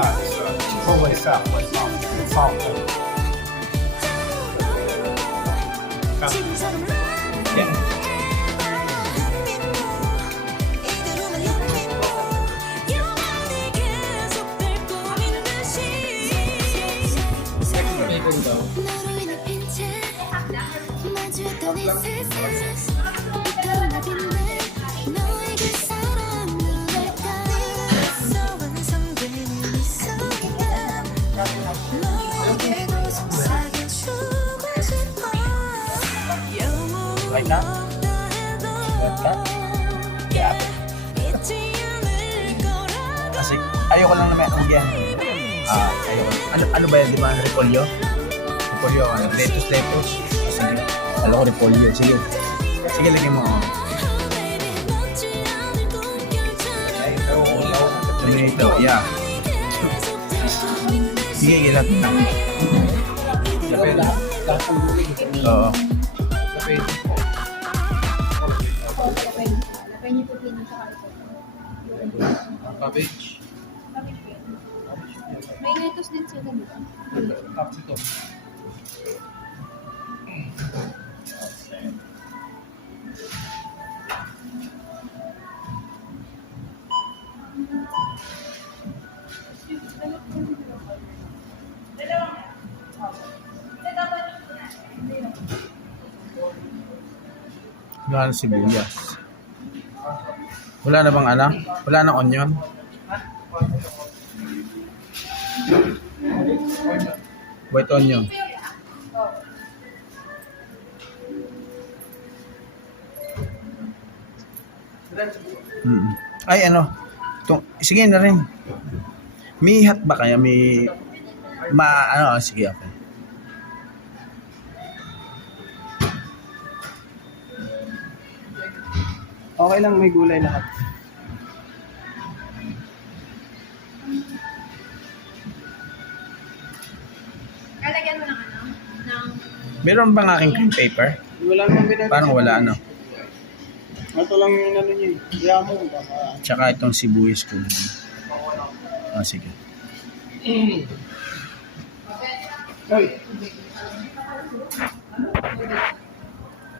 后尾上会放的。Yeah. Like that? Like that? Yeah. Kasi ayoko lang naman yan. Ayoko. Ano ba yan, di ba? Repolyo? Repolyo, lettuce. Sige. Alam ko repolyo. Sige. Sige, lagyan mo. Tomato, yeah. Sige, gilat na. Oo. Cabbage. May lettuce din sila dito. Capsicum. Wala na sibuyas. Wala na bang ano? Wala na onion? White onion. Ay ano? Sige na rin. May hat ba kaya? May ano? Sige, okay. Okay lang, may gulay lahat. Lalagyan mo ng ano? Ng... Meron bang aking cream paper? Wala naman binagay. Parang wala ano. Ito lang yung ano niya. Kaya mo, baka... Tsaka itong sibuyas ko. Sige. Ay!